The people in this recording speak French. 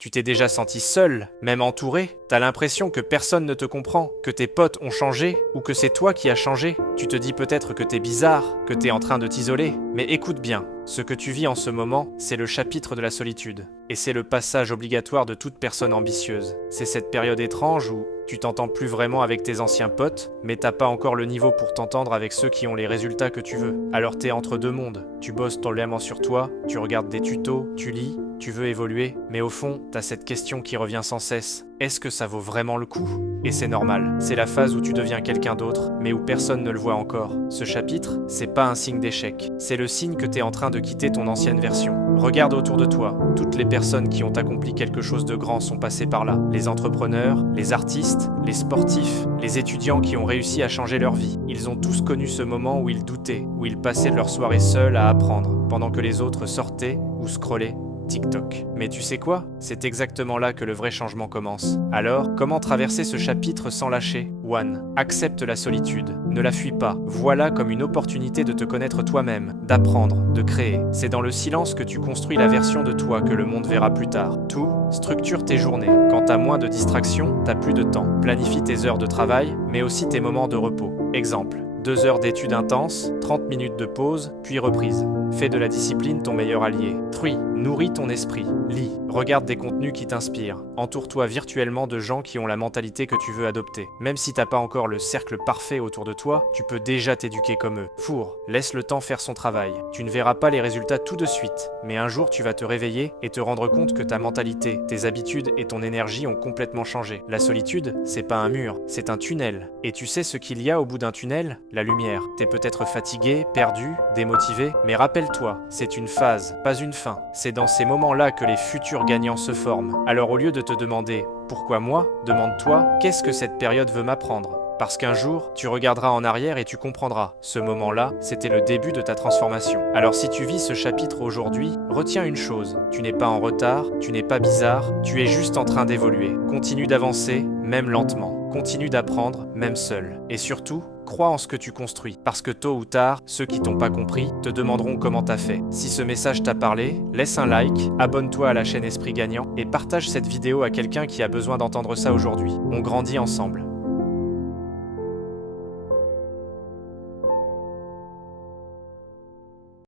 Tu t'es déjà senti seul, même entouré? T'as l'impression que personne ne te comprend, que tes potes ont changé, ou que c'est toi qui as changé? Tu te dis peut-être que t'es bizarre, que t'es en train de t'isoler, mais écoute bien, ce que tu vis en ce moment, c'est le chapitre de la solitude. Et c'est le passage obligatoire de toute personne ambitieuse. C'est cette période étrange où tu t'entends plus vraiment avec tes anciens potes, mais t'as pas encore le niveau pour t'entendre avec ceux qui ont les résultats que tu veux. Alors t'es entre deux mondes, tu bosses totalement sur toi, tu regardes des tutos, tu lis, tu veux évoluer, mais au fond, t'as cette question qui revient sans cesse. Est-ce que ça vaut vraiment le coup? Et c'est normal, c'est la phase où tu deviens quelqu'un d'autre, mais où personne ne le voit encore. Ce chapitre, c'est pas un signe d'échec, c'est le signe que t'es en train de quitter ton ancienne version. Regarde autour de toi, toutes les personnes qui ont accompli quelque chose de grand sont passées par là. Les entrepreneurs, les artistes, les sportifs, les étudiants qui ont réussi à changer leur vie. Ils ont tous connu ce moment où ils doutaient, où ils passaient leur soirée seuls à apprendre, pendant que les autres sortaient ou scrollaient TikTok. Mais tu sais quoi? C'est exactement là que le vrai changement commence. Alors, comment traverser ce chapitre sans lâcher? 1. Accepte la solitude. Ne la fuis pas. Vois-la comme une opportunité de te connaître toi-même, d'apprendre, de créer. C'est dans le silence que tu construis la version de toi que le monde verra plus tard. 2. Structure tes journées. Quand t'as moins de distractions, t'as plus de temps. Planifie tes heures de travail, mais aussi tes moments de repos. Exemple. 2 heures d'études intenses, 30 minutes de pause, puis reprise. Fais de la discipline ton meilleur allié. 3. Nourris ton esprit. Lis. Regarde des contenus qui t'inspirent. Entoure-toi virtuellement de gens qui ont la mentalité que tu veux adopter. Même si t'as pas encore le cercle parfait autour de toi, tu peux déjà t'éduquer comme eux. Four. Laisse le temps faire son travail. Tu ne verras pas les résultats tout de suite, mais un jour tu vas te réveiller et te rendre compte que ta mentalité, tes habitudes et ton énergie ont complètement changé. La solitude, c'est pas un mur, c'est un tunnel. Et tu sais ce qu'il y a au bout d'un tunnel? La lumière. T'es peut-être fatigué, perdu, démotivé, mais rappelle-toi, c'est une phase, pas une fin. C'est dans ces moments-là que les futurs gagnants se forment. Alors au lieu de te demander « Pourquoi moi ?», demande-toi « Qu'est-ce que cette période veut m'apprendre ?» Parce qu'un jour, tu regarderas en arrière et tu comprendras. Ce moment-là, c'était le début de ta transformation. Alors si tu vis ce chapitre aujourd'hui, retiens une chose. Tu n'es pas en retard, tu n'es pas bizarre, tu es juste en train d'évoluer. Continue d'avancer, même lentement. Continue d'apprendre, même seul. Et surtout, crois en ce que tu construis. Parce que tôt ou tard, ceux qui t'ont pas compris te demanderont comment t'as fait. Si ce message t'a parlé, laisse un like, abonne-toi à la chaîne Esprit Gagnant et partage cette vidéo à quelqu'un qui a besoin d'entendre ça aujourd'hui. On grandit ensemble.